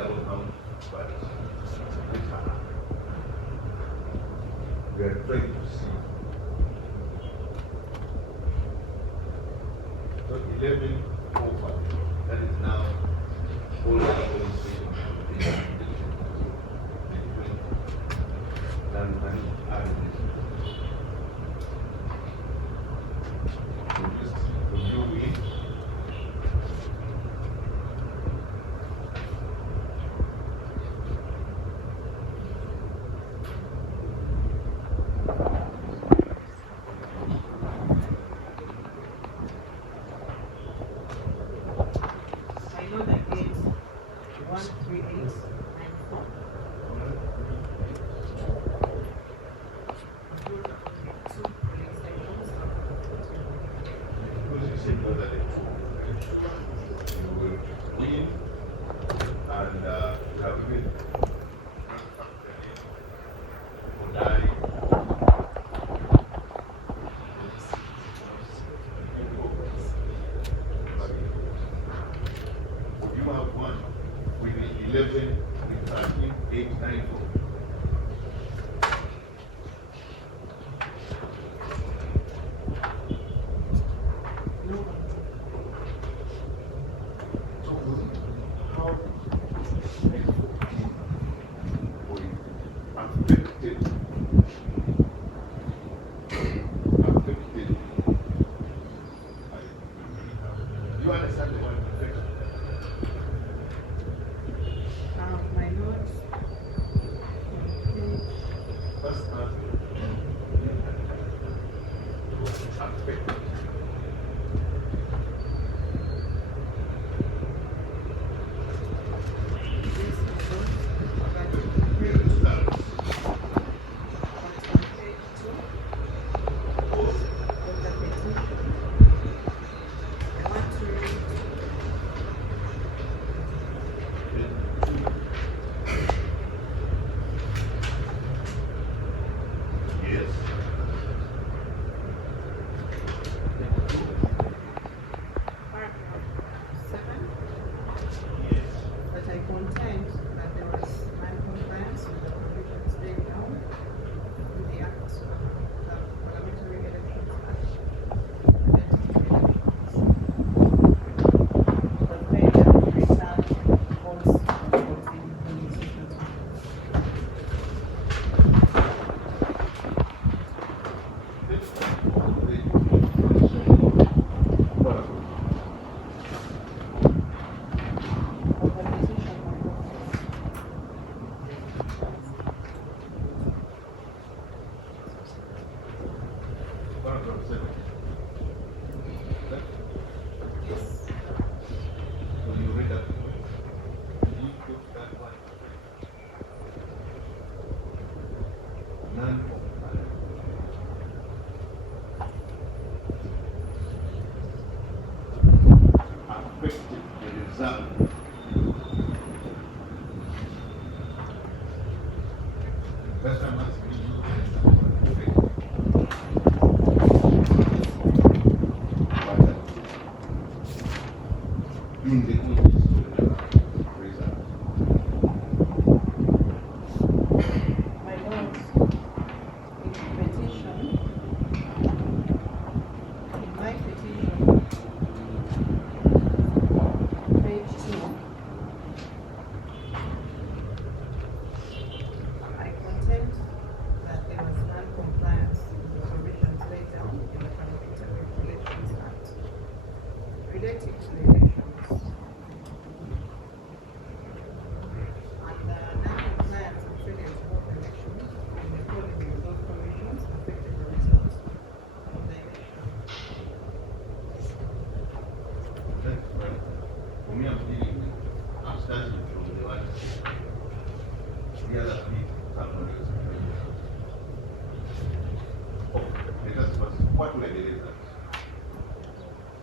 double count, but we are trying to see. So 11 over, that is now all the administration than money average. So just review it.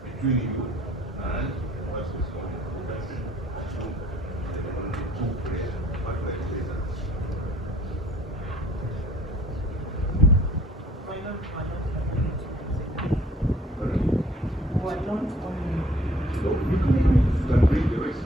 Between you and what's this one? Two prayers. What do I do? Who are not only so you can bring the rest.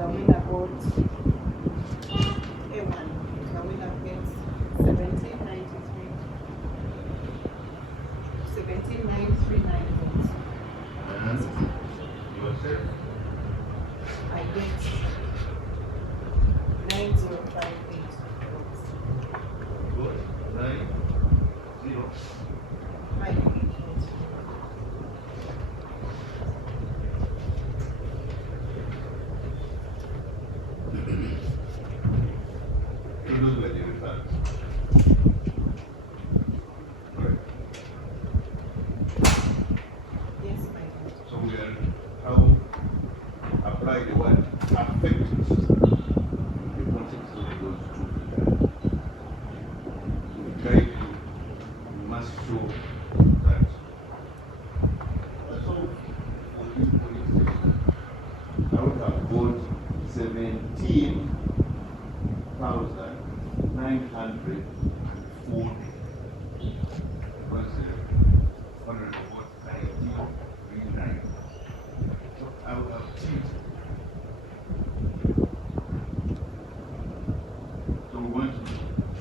the winner got A1. The winner gets 17,939 votes. And yourself? I get 9058 votes. Good. 9, 0. 58 votes. So those were the results. Correct. Yes, my lord. So we are how apply the word affect the context of those two. To guide you, you must show that. So for this police station, I would have got 17,940. Because 119. So I would have cheated. So we want to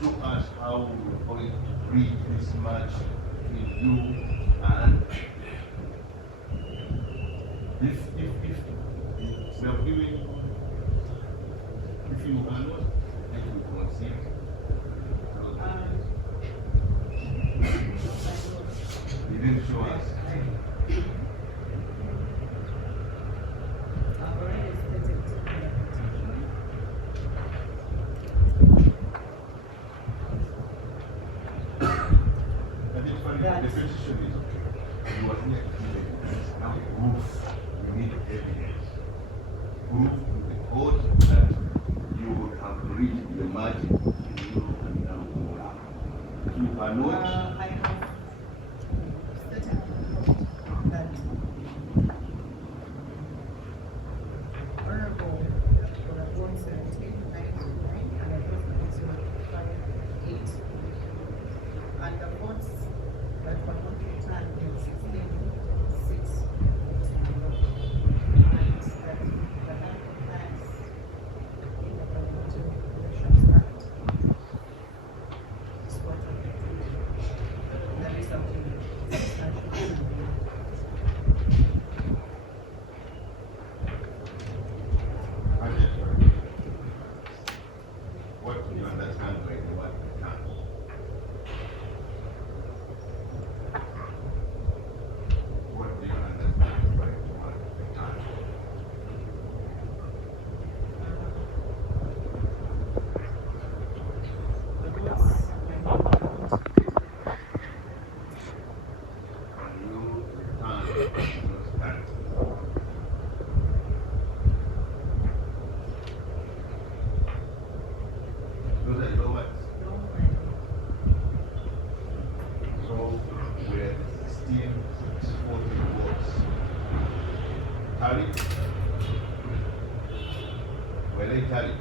show us how we're going to bridge this match between you and if we have given, if you cannot, then you concede. You didn't show us. I've already stated to the petition. I think for the petition is okay. You was not given evidence. Now proof. We need evidence. Proof to the court that you would have reached the margin you now go out. You cannot. I have stated that Honorable for the board 17,929 and I vote 058. And the votes that were not returned in 16,6. And that the number has in the parliamentary elections act is what affected the rest of the national. What do you understand by the word return? What do you understand by the word return? The votes were not counted. When you return, you stand. Those are your words. No, So we're 16,640 votes. Tallied? Were they tallied?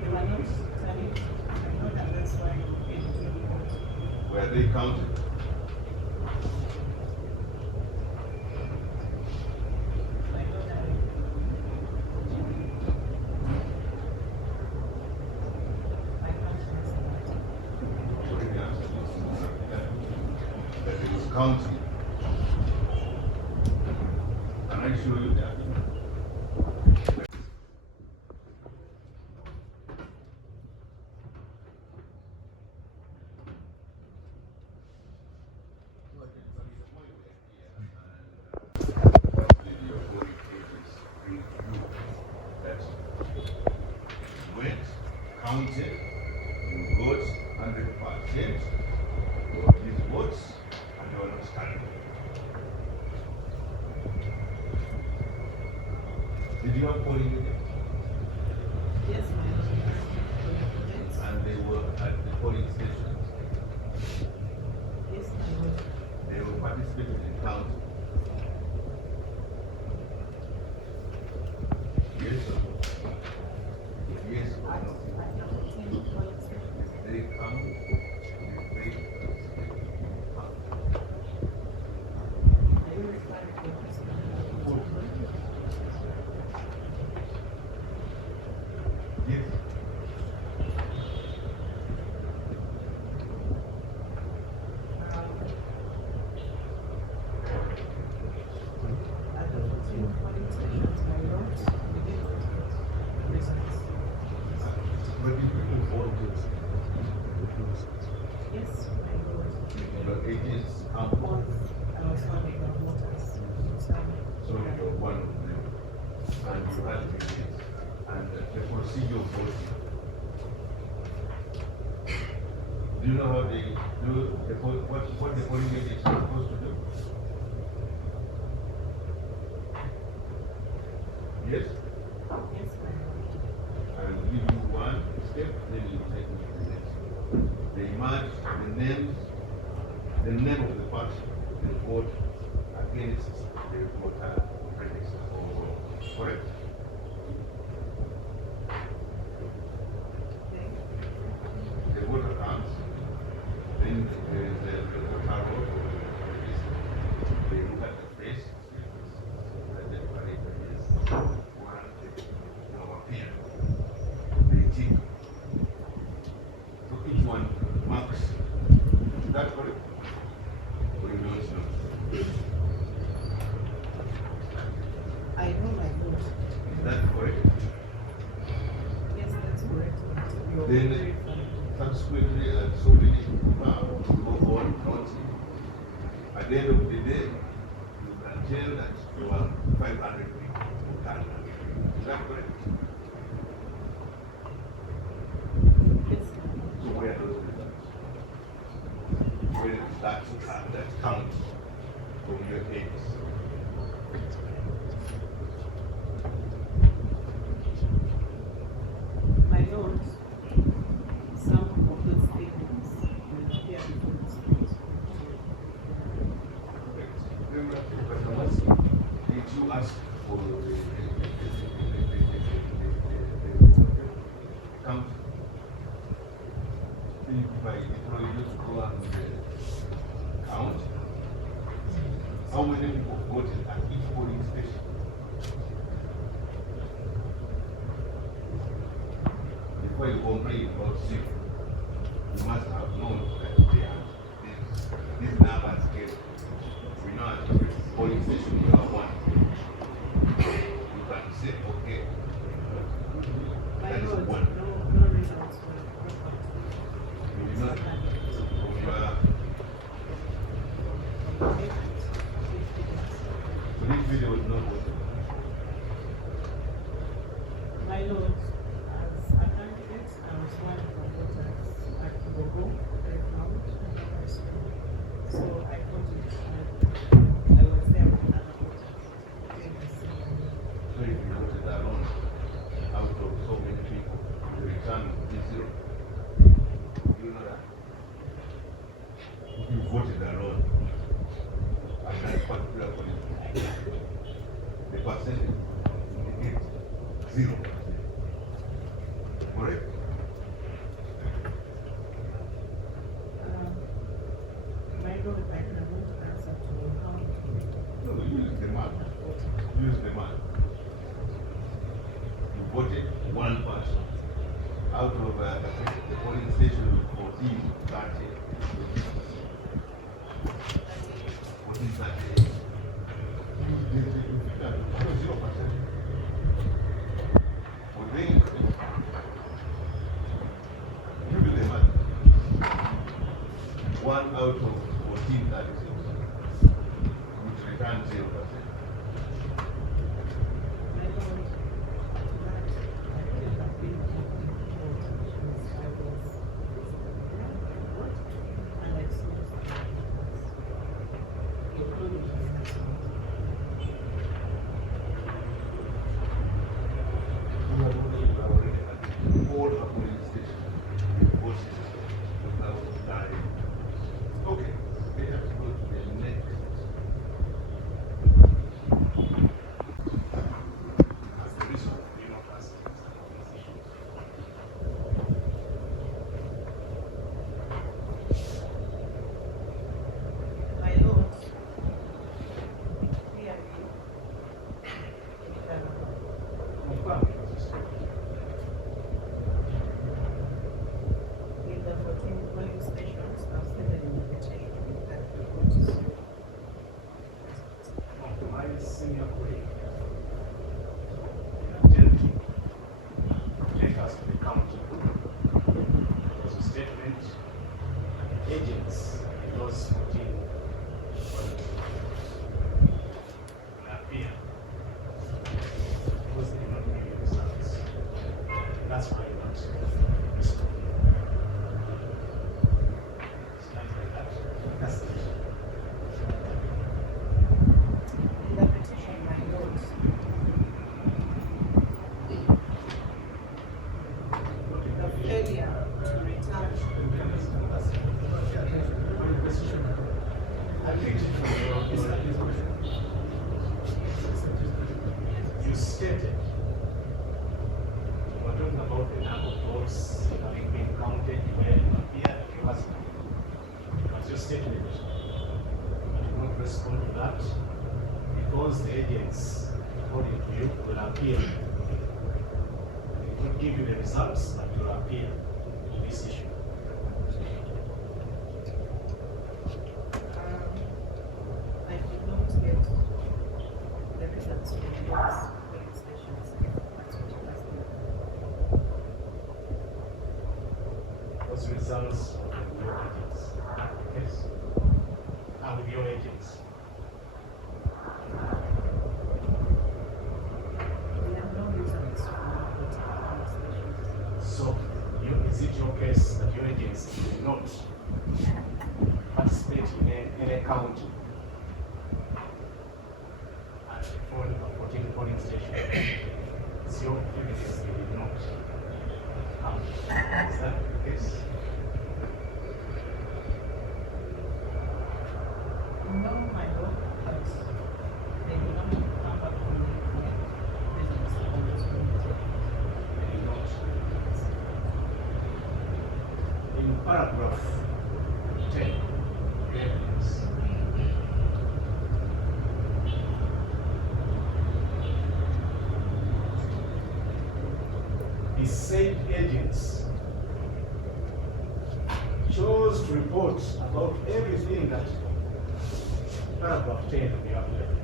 they were not tallied. I know that that's why it came to the vote. Were they counted? I know that I can't answer that. So the answer is that it was counted. Can I show you that? Counted, you got 100% of these votes, and you are not standing. Did you have polling units? Yes, ma'am. And they were at the polling stations. Yes, ma'am. They were participating in counting. Yes or no? Yes or no? They count. They and you had delegates, and the procedure of voting. Do you know how they do what the polling agents are supposed to do? Yes? Yes, my lord. I'll give you one step, then you take me to the next. They merge the name of the party, they vote against the voter register or correct. The voter counts, then the voter roll, they look at the face, and then one, our peer, they tick. So each one marks. Is that correct? Or you don't know? I know my lord. Is that correct? Yes, that's correct. You're Then very funny. subsequently, so many people go on counting. At the end of the day, you can tell that you are 500 people who can. Is that correct? Yes, So where are those results? Where is that counts from your heads? my lord, some of those statements will appear before the spirit. Did you ask for the count? If I just go and count, how many people voted at each polling station? Before you complain about zero, you must have known that they are these numbers came. We know at the polling station you have one. You can say, okay, My that is lord, one. no results were brought. You did not, you are, so this video was not voted. My lord, as a candidate, I was one of the voters at Bogo, Redmount, and University. So I voted and I was there with another voter. So if you voted alone, out of so many people, the return would be zero. You know that? If you voted alone, at that particular polling place, the percentage indicates 0%. Correct? My lord, I cannot answer to how many people No, use the math. have voted. Use the math. You voted one person. Out of the polling station, 14, 30, 14, 30. You figure 0%. Well, then, you do the math. 1 out of 14, 36, which returns 0%. My lord, that I could have been voted because I was what? And I saw including his husband. You are already at all the polling stations with votes without dying. Okay, let us go to the next. As the bishop of the university, My lord, clearly, confirm it. give you the results and you'll appeal this issue. I did not get the results from those police stations. That's what I'm asking. Those results are with your agents. Yes? Are with your agents. We have no results from the police stations. So, is it your case that your agents did not participate in a county at the 14 polling station? It's your evidence they did not count. Is that the case? No, my lord, but they do not come back from the results from those police stations. They did not. In paragraph 10, evidence. The said agents chose to report about everything that paragraph 10 of the affidavit.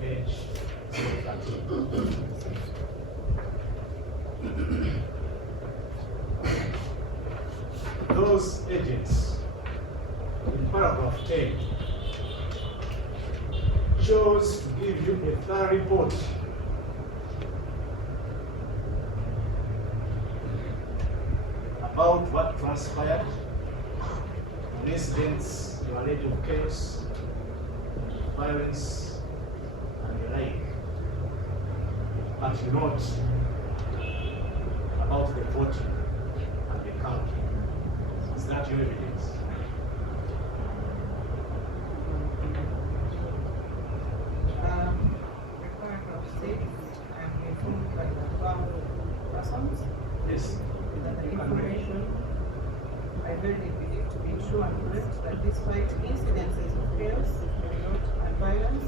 Page 013. Those agents in paragraph 10 chose to give you a thorough report about what transpired, incidents, your alleged of chaos, violence, and the like, but not about the voting and the counting. Is that your evidence? The paragraph 6, I'm informed by the above persons Yes. that the information I verily believe to be true and correct, that despite incidences of chaos, revolt, and violence,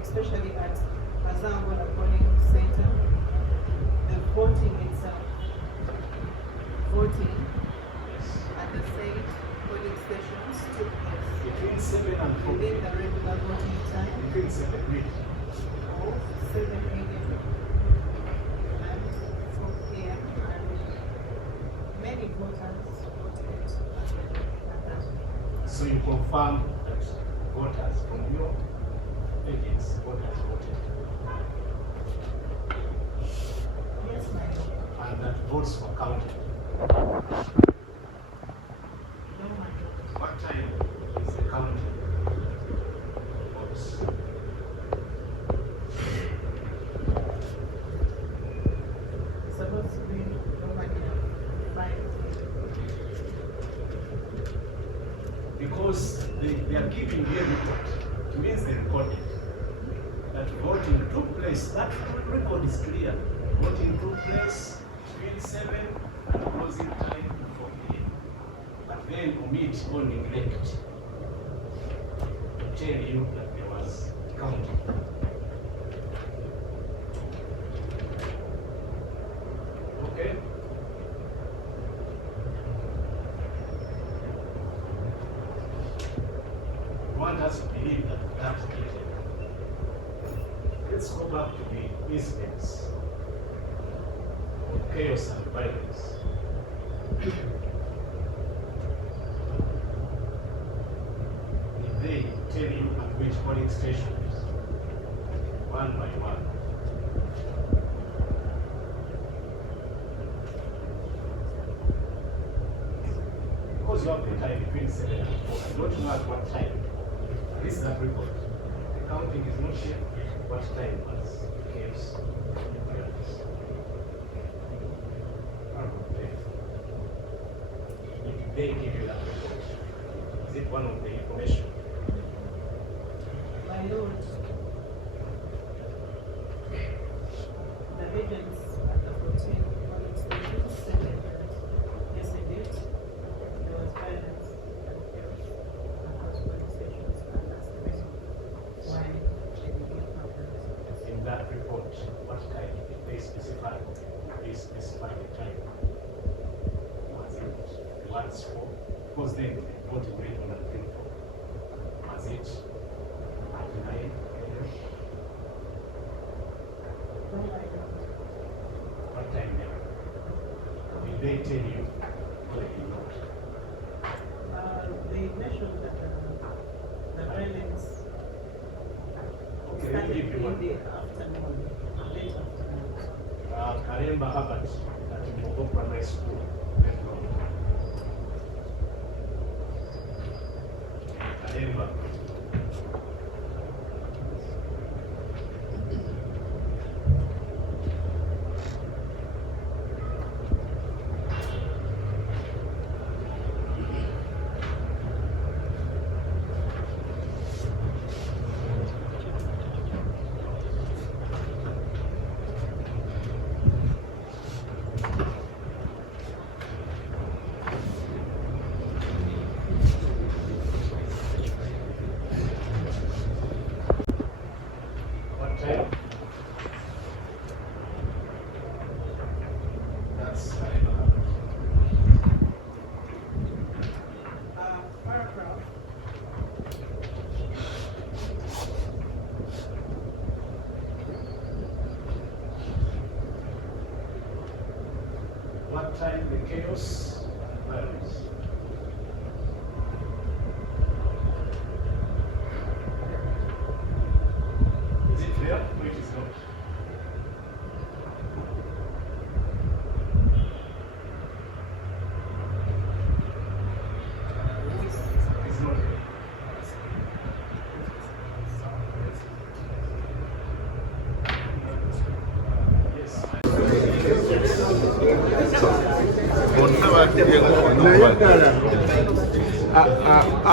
especially at Azangola polling center, the voting itself, voting at the said polling stations took place Between 7 and 4 within the regular voting time Between 7 weeks. of 7 a.m. and 4 p.m. and many voters voted at that. So you confirm that voters from your agents, voters voted, Yes, my lord. and that votes were counted. No, my lord. What time is the counting? Votes. It's supposed to be normally at 5. Because they are giving their report, it means they recorded that voting took place. That record is clear. Voting took place between 7 and closing time 4 p.m. But then omit or neglect to tell you that there was counting. Okay? I want us to believe that that's it. Let's go back to the incidents of chaos and violence. Did they tell you at which polling stations, one by one? Because you have the time between 7 and 4, I don't know at what time. This is that report. The counting is not yet what time was chaos. Did they give you that report? Is it one of the information? My lord, the agents at the 14 polling stations stated that yes, indeed, there was violence and chaos at those polling stations, and that's the reason why they did not have the result. tell you clearly not. They mentioned that the violence Okay, let me started give you in one. the afternoon, late afternoon. Karemba Herbert at Mbogo Primary School. Karemba. What time? That's Karemba Herbert. Paragraph. What time the chaos and violence? Is it clear or it is not? It's not clear. Yes.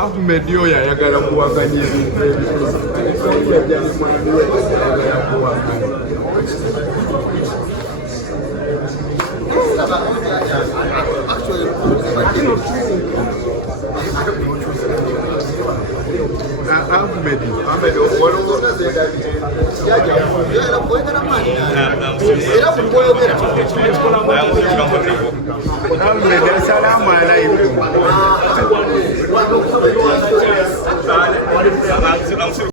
Ahmed oyo ayagala kuwaganya ebintu ebyoyagala kuwaganya. Ahmed Ahmed, assalamu alaikum.